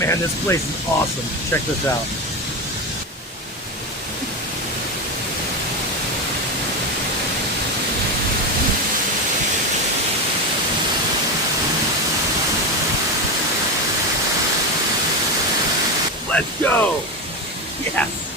man, this place is awesome. Check this out. Let's go. Yes.